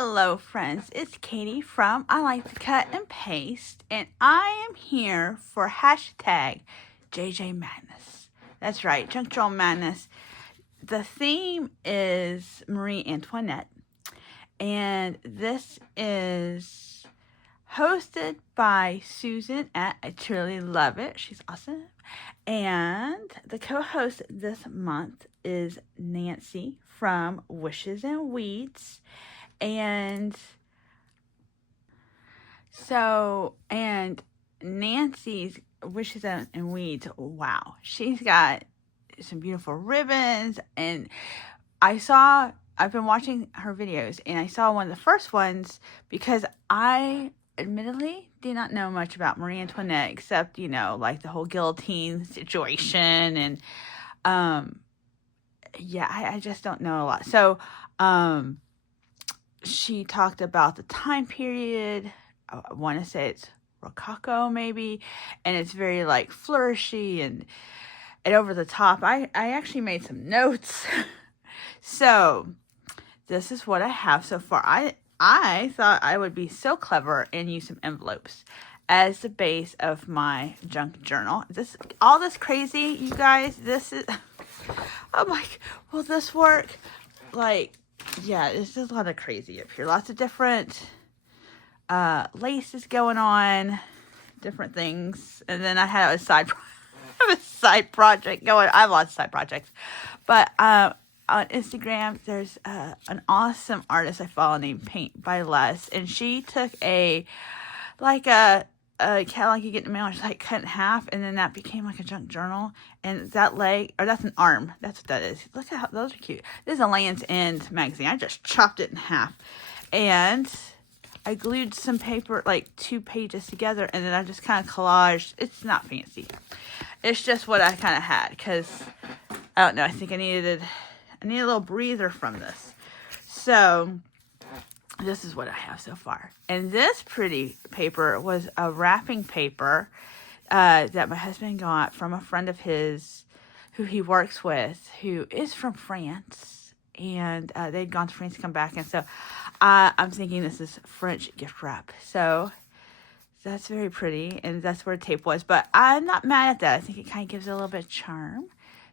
Hello, friends. It's Katie from I Like to Cut and Paste, and I am here for hashtag JJ Madness. That's right, Junk Journal Madness. The theme is Marie Antoinette, and this is hosted by Susan at I Truly Love It. She's awesome. And the co-host this month is Nancy from Wishes and Weeds. And Nancy's Wishes and Weeds, wow. She's got some beautiful ribbons. And I've been watching her videos, and I saw one of the first ones because I admittedly do not know much about Marie Antoinette except, like the whole guillotine situation. And, I just don't know a lot. So, she talked about the time period. I want to say it's Rococo, maybe, and it's very like flourishy and over the top. I actually made some notes. So this is what I have so far. I thought I would be so clever and use some envelopes as the base of my junk journal. All this crazy, you guys. This is. I'm like, will this work? Yeah, there's just a lot of crazy up here. Lots of different laces going on, different things. And then I have a side project going. I have lots of side projects. But on Instagram, there's an awesome artist I follow named Paint by Les. And she took a catalog you get in the mail, and just cut in half, and then that became like a junk journal. And that leg, or that's an arm, that's what that is. Look at how those are cute. This is a Land's End magazine. I just chopped it in half, and I glued some paper, 2 pages together, and then I just kind of collaged. It's not fancy. It's just what I kind of had, because I don't know. I think I needed a little breather from this. So this is what I have so far. And this pretty paper was a wrapping paper that my husband got from a friend of his who he works with, who is from France. And they'd gone to France to come back. And so I'm thinking this is French gift wrap. So that's very pretty. And that's where the tape was. But I'm not mad at that. I think it kind of gives it a little bit of charm.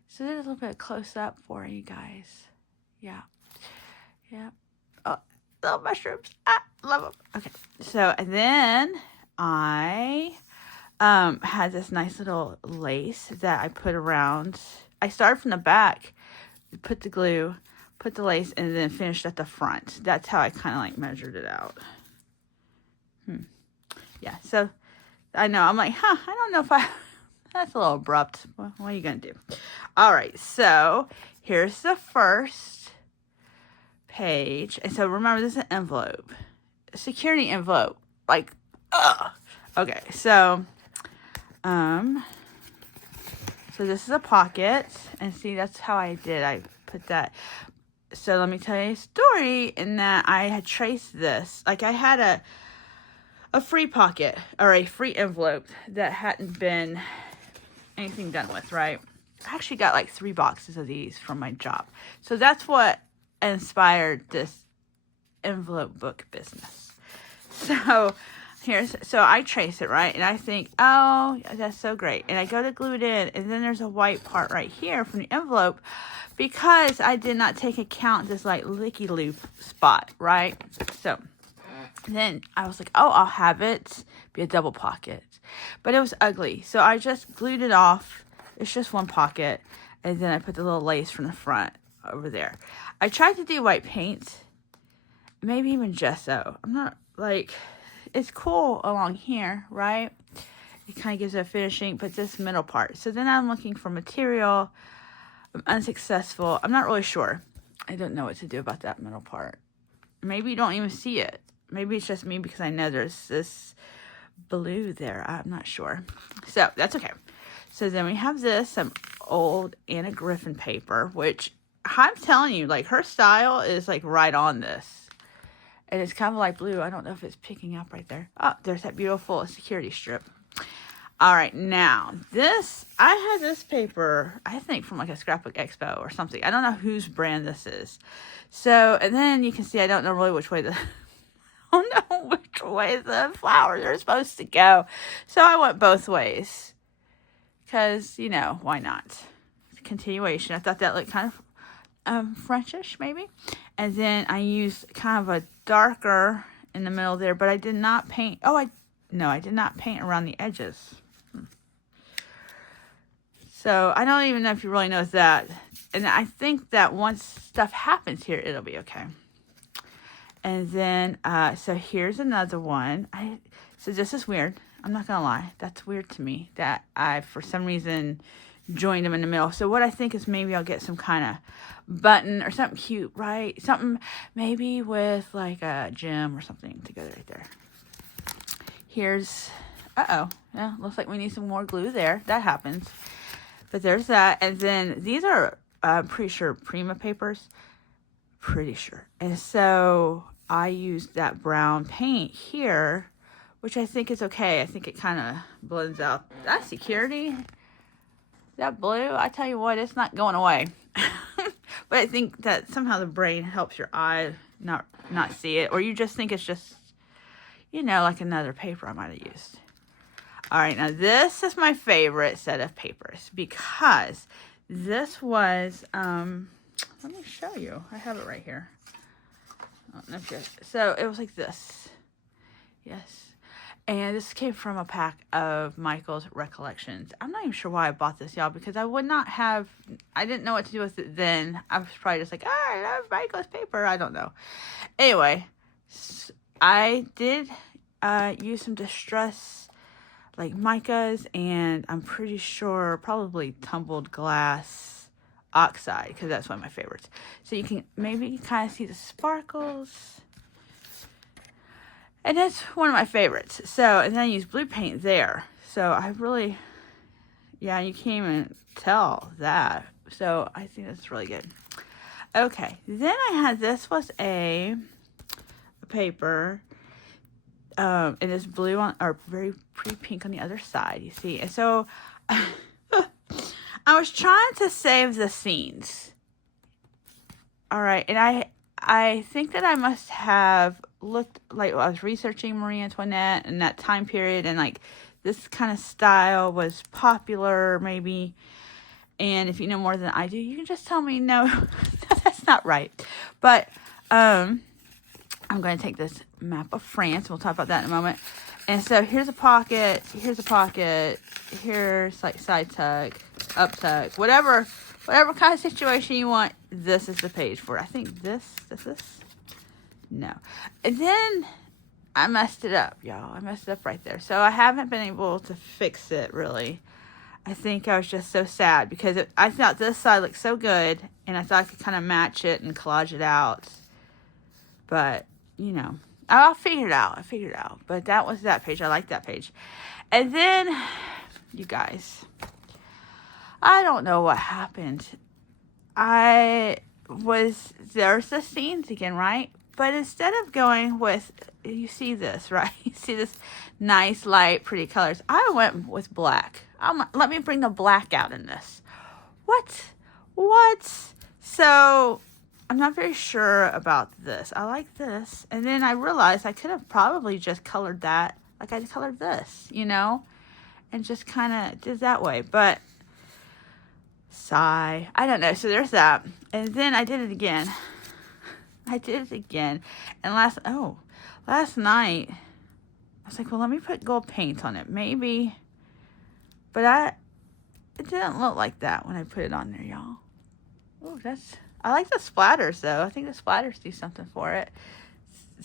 So there's a little bit close up for you guys. Yeah. Little mushrooms. Love them. Okay. So, and then I had this nice little lace that I put around. I started from the back, put the glue, put the lace, and then finished at the front. That's how I kind of measured it out. Yeah. So I know I'm like, I don't know if that's a little abrupt. What are you going to do? All right. So here's the first page. And so remember, this is an envelope, a security envelope. Okay, so this is a pocket, and see, that's how I did. I put that. So let me tell you a story in that I had traced this. I had a free pocket or a free envelope that hadn't been anything done with, right? I actually got 3 boxes of these from my job. So that's what inspired this envelope book business. So I trace it, right? And I think, oh, that's so great. And I go to glue it in, and then there's a white part right here from the envelope because I did not take account this licky loop spot, right? So then I was like, oh, I'll have it be a double pocket. But it was ugly. So I just glued it off. It's just one pocket. And then I put the little lace from the front over there. I tried to do white paint, maybe even gesso. I'm not it's cool along here, right? It kind of gives it a finishing, but this middle part. So then I'm looking for material. I'm unsuccessful. I'm not really sure. I don't know what to do about that middle part. Maybe you don't even see it. Maybe it's just me because I know there's this blue there. I'm not sure. So that's okay. So then we have some old Anna Griffin paper, which I'm telling you, her style is right on this. And it's kind of blue. I don't know if it's picking up right there. Oh, there's that beautiful security strip. All right, now this, I had this paper, I think from like a Scrapbook Expo or something. I don't know whose brand this is. So, and then you can see I don't know really which way the, I don't know which way the flowers are supposed to go. So I went both ways because, you know, why not? Continuation. I thought that looked kind of Frenchish maybe. And then I used kind of a darker in the middle there, but I did not paint. I did not paint around the edges. So I don't even know if you really notice that. And I think that once stuff happens here, it'll be okay. And then, so here's another one. So this is weird. I'm not going to lie. That's weird to me that I, for some reason, joined them in the middle. So what I think is maybe I'll get some kind of button or something cute, right? Something maybe with like a gem or something to go right there. Here's, yeah, looks like we need some more glue there. That happens. But there's that. And then these are, I'm pretty sure, Prima papers. Pretty sure. And so I used that brown paint here, which I think is okay. I think it kind of blends out. That security, that blue, I tell you what, it's not going away. But I think that somehow the brain helps your eye not see it. Or you just think it's just, you know, like another paper I might have used. All right, now this is my favorite set of papers because this was, let me show you. I have it right here. I don't know if you, so it was like this. Yes. And this came from a pack of Michael's Recollections. I'm not even sure why I bought this, y'all, because I would not have, I didn't know what to do with it then. I was probably just like, oh, I love Michael's paper. I don't know. Anyway, I did use some distress like micas, and I'm pretty sure probably tumbled glass oxide, because that's one of my favorites. So you can maybe kind of see the sparkles. And that's one of my favorites. So, and then I use blue paint there. So I really, yeah, you can't even tell that. So I think that's really good. Okay, then I had, this was a paper, and it's blue on, or very pretty pink on the other side, you see. And so I was trying to save the scenes. All right, and I think that I must have looked, like I was researching Marie Antoinette in that time period, and like this kind of style was popular maybe. And if you know more than I do, you can just tell me no, that's not right. But I'm going to take this map of France. We'll talk about that in a moment. And so here's a pocket, here's like side tug, up tug, whatever kind of situation you want. This is the page for it. I think this. No. And then I messed it up, y'all. I messed it up right there. So I haven't been able to fix it, really. I think I was just so sad because I thought this side looked so good, and I thought I could kind of match it and collage it out. But, you know, I'll figure it out. But that was that page. I like that page. And then, you guys, I don't know what happened. There's the scenes again, right? But instead of going with, you see this, right? You see this nice, light, pretty colors. I went with black. Let me bring the black out in this. What? So, I'm not very sure about this. I like this. And then I realized I could have probably just colored that like I colored this, you know? And just kind of did that way. But, sigh. I don't know. So, there's that. And then I did it again. And last night, I was like, well, let me put gold paint on it. Maybe. But it didn't look like that when I put it on there, y'all. Oh, I like the splatters, though. I think the splatters do something for it.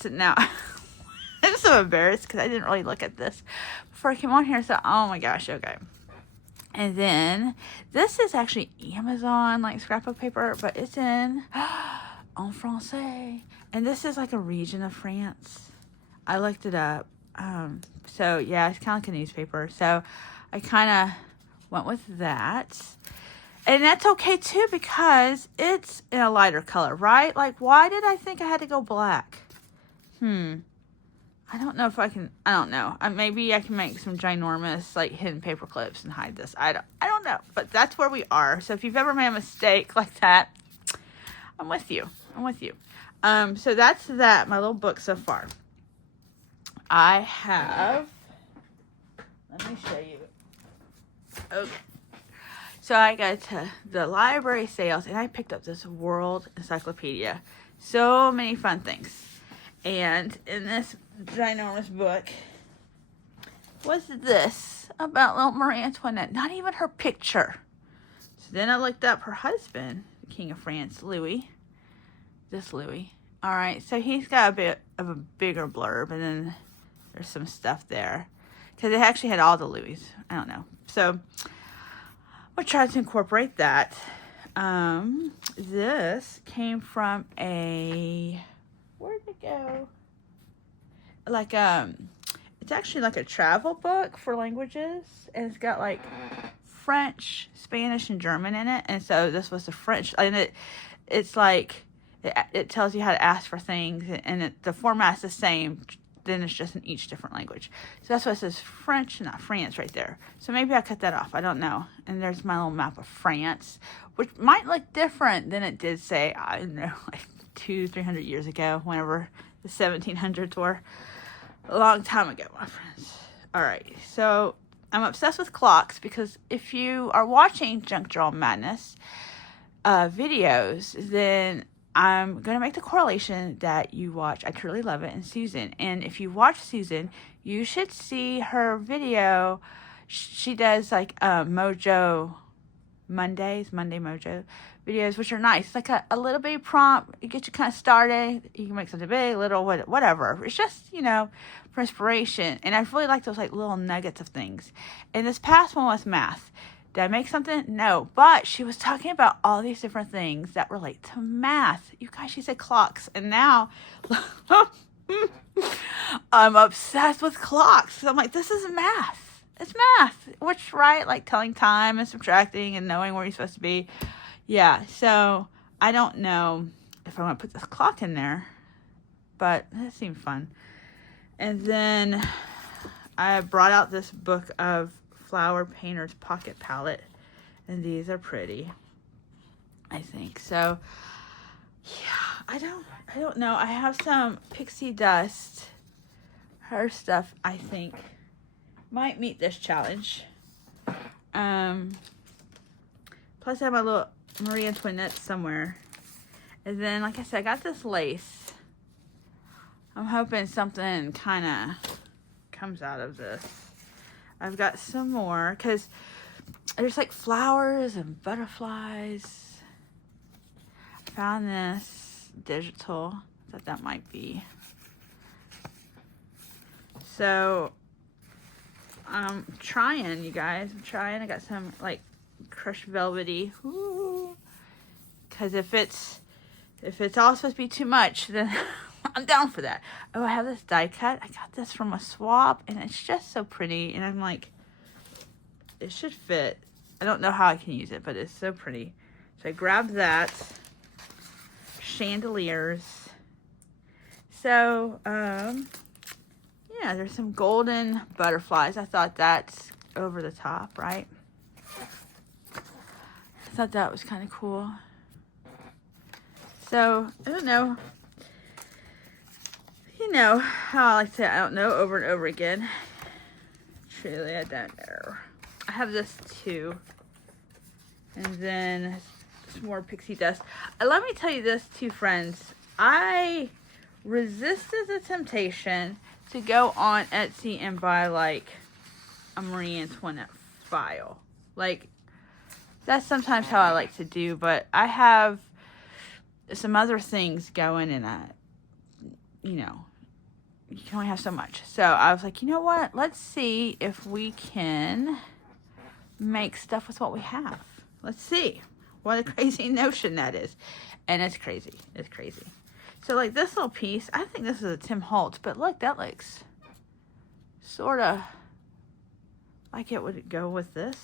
So now, I'm so embarrassed because I didn't really look at this before I came on here. So, oh my gosh, okay. And then, this is actually Amazon, like, scrapbook paper, but it's in en français. And this is like a region of France. I looked it up. So, yeah, it's kind of like a newspaper. So, I kind of went with that. And that's okay, too, because it's in a lighter color, right? Like, why did I think I had to go black? I I don't know if I can, I don't know. Maybe I can make some ginormous, like, hidden paper clips and hide this. I don't know. But that's where we are. So if you've ever made a mistake like that, I'm with you. I'm with you. So that's that, my little book so far. I have, let me show you. Okay. So I got to the library sales and I picked up this World Encyclopedia. So many fun things. And in this ginormous book was this about little Marie Antoinette. Not even her picture. So then I looked up her husband, the King of France, Louis. This Louis. Alright, so he's got a bit of a bigger blurb, and then there's some stuff there. Because it actually had all the Louis. I don't know. So we'll try to incorporate that. This came from a... Where'd it go? Like, it's actually like a travel book for languages. And it's got like French, Spanish, and German in it. And so this was the French. And it's like, it tells you how to ask for things. And the format's the same. Then it's just in each different language. So that's why it says French, not France right there. So maybe I cut that off. I don't know. And there's my little map of France, which might look different than it did, say, I don't know, like 200-300 years ago, whenever the 1700s were. A long time ago, my friends. All right. So I'm obsessed with clocks because if you are watching Junk Drawer Madness videos, then I'm going to make the correlation that you watch I Truly Love It and Susan. And if you watch Susan, you should see her video. She does like Mojo Mondays, Monday Mojo videos, which are nice. It's like a little bit prompt. It gets you kind of started. You can make something big, little, whatever. It's just, for inspiration. And I really like those like little nuggets of things. And this past one was math. Did I make something? No. But she was talking about all these different things that relate to math. You guys, she said clocks. And now I'm obsessed with clocks. So I'm like, this is math. It's math. Which, right? Like telling time and subtracting and knowing where you're supposed to be. Yeah. So I don't know if I want to put this clock in there. But that seemed fun. And then I brought out this book of Flower Painter's Pocket Palette, and these are pretty, I think. So yeah, I don't know. I have some pixie dust. Her stuff, I think, might meet this challenge. Plus I have my little Marie Antoinette somewhere. And then, like I said, I got this lace. I'm hoping something kind of comes out of this. I've got some more because there's like flowers and butterflies. I found this digital. I thought that might be. So I'm trying, you guys. I'm trying. I got some like crushed velvety. Because if it's all supposed to be too much, then I'm down for that. Oh, I have this die cut. I got this from a swap, and it's just so pretty. And I'm like, it should fit. I don't know how I can use it, but it's so pretty. So I grabbed that. Chandeliers. So, yeah, there's some golden butterflies. I thought that's over the top, right? I thought that was kind of cool. So, I don't know. You know how I like to say I don't know over and over again. Truly, I don't know. I have this too. And then some more pixie dust. Let me tell you this too, friends. I resisted the temptation to go on Etsy and buy like a Marie Antoinette file. Like, that's sometimes how I like to do, but I have some other things going and you can only have so much. So I was like, you know what? Let's see if we can make stuff with what we have. Let's see what a crazy notion that is. And it's crazy. It's crazy. So like this little piece, I think this is a Tim Holtz, but look, that looks sort of like it would go with this.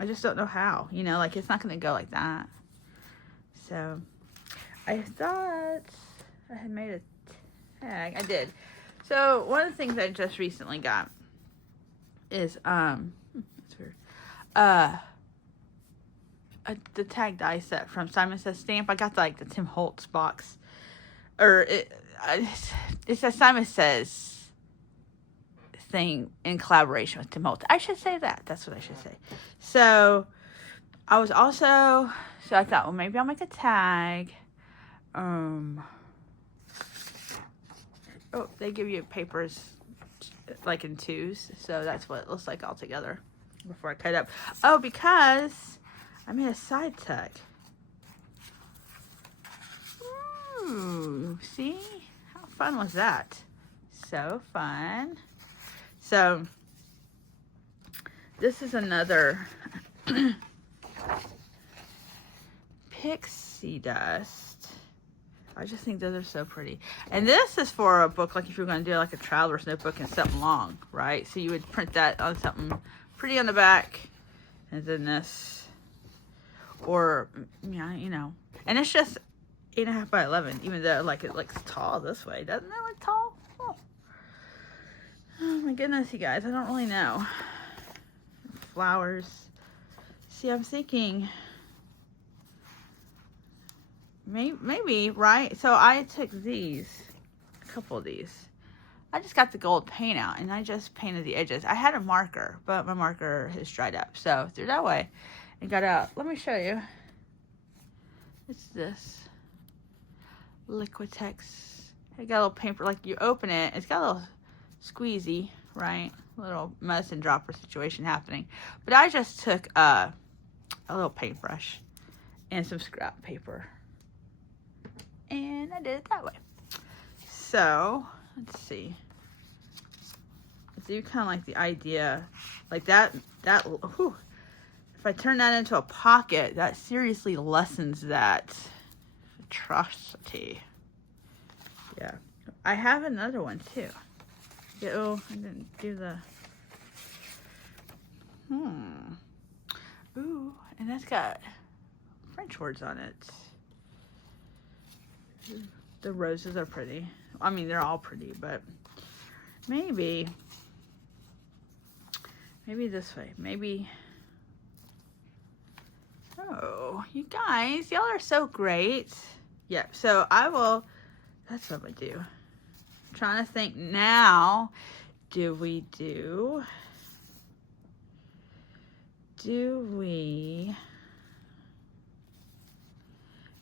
I just don't know how, like it's not going to go like that. So I thought I had made a tag. I did. So one of the things I just recently got is that's weird. The tag die set from Simon Says Stamp. I got the Tim Holtz box, or it says Simon Says thing in collaboration with Tim Holtz. I should say that. That's what I should say. So I was also, so I thought, well, maybe I'll make a tag. Oh, they give you papers like in twos, so that's what it looks like all together before I cut it up. Oh, because I made a side tuck. Ooh, see? How fun was that? So fun. So, this is another pixie dust. I just think those are so pretty. And this is for a book, like if you're going to do like a traveler's notebook and something long, right? So you would print that on something pretty on the back. And then this. Or, yeah, you know. And it's just 8.5 by 11, even though like it looks tall this way. Doesn't it look tall? Oh my goodness, you guys. I don't really know. Flowers. See, I'm thinking maybe, right? So I took a couple of these. I just got the gold paint out and I just painted the edges. I had a marker, but my marker has dried up. So threw that away and got out. Let me show you. It's this Liquitex. I got a little paper, like you open it, it's got a little squeezy, right? A little medicine dropper situation happening. But I just took a little paintbrush and some scrap paper. And I did it that way. So, let's see. I do kind of like the idea, like that, whew, if I turn that into a pocket, that seriously lessens that atrocity. Yeah. I have another one too. Oh, I didn't do the... Ooh, and that's got French words on it. The roses are pretty. I mean, they're all pretty, but maybe this way. Maybe... Oh, you guys, y'all are so great. Yeah, so I will... That's what I do. I'm trying to think now. Do we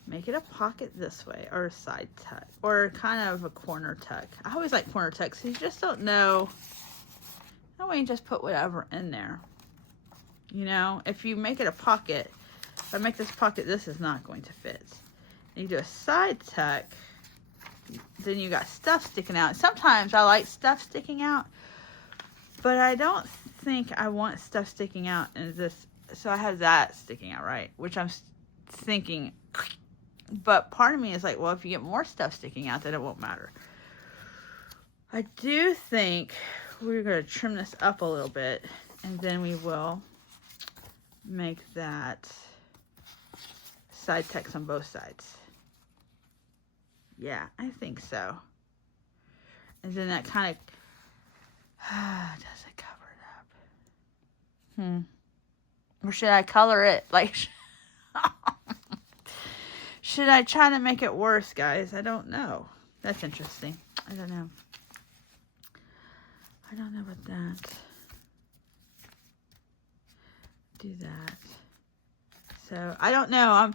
make it a pocket this way, or a side tuck, or kind of a corner tuck? I always like corner tucks, so you just don't know. That way you just put whatever in there. You know, if you make it a pocket, if I make this pocket, this is not going to fit. And you do a side tuck, then you got stuff sticking out. Sometimes I like stuff sticking out, but I don't think I want stuff sticking out in this. So I have that sticking out, right? Which I'm thinking, but part of me is like, well, if you get more stuff sticking out, then it won't matter. I do think we're going to trim this up a little bit, and then we will make that side text on both sides. Yeah, I think so. And then that kind of does it cover it up? Or should I color it? Like, should I try to make it worse, guys? I don't know. That's interesting. I don't know. I don't know about that. Do that. So I don't know.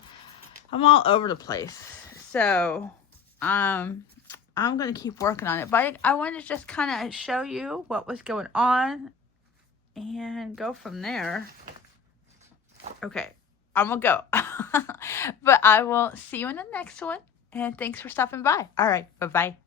I'm all over the place. So I'm gonna keep working on it. But I wanted to just kind of show you what was going on and go from there. Okay, I'm gonna go. But I will see you in the next one. And thanks for stopping by. All right, bye-bye.